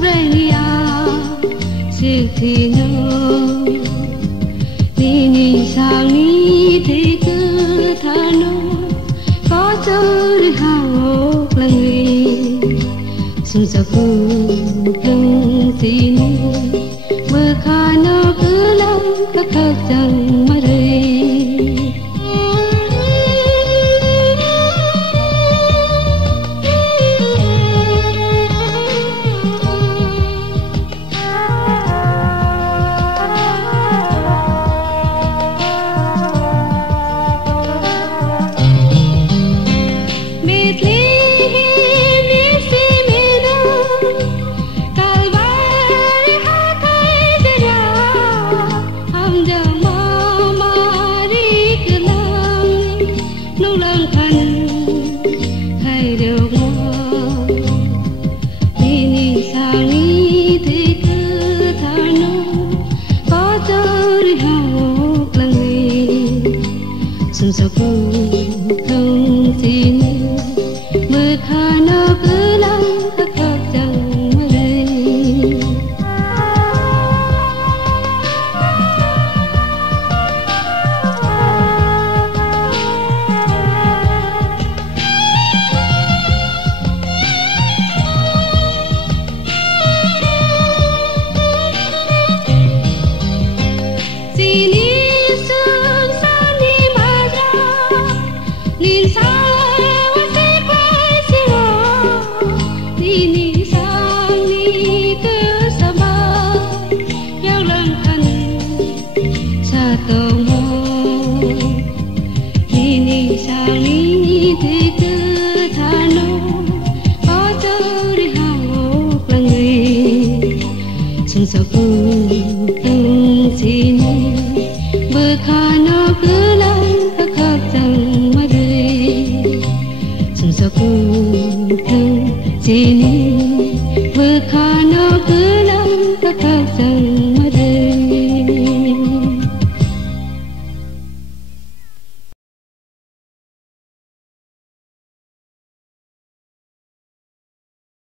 brenia sikthino ni sang ni te cứ thano có chơi hao lăng sung sa ku lung tin mơ khano cứ lăng các khắc chẳng mà đây sung sa ku không tin mơ khano cứ lăng khắc khắc chẳng mà đây Nin sang wasi kwai siro Ni sang ni ke sabay Yang langkan sa tomo Ni sang ni te ke thano Có chơi hao langi Sung sa ku tung sin Bơ khano cứ lang khắc khắc chẳng mà sa ku thang sini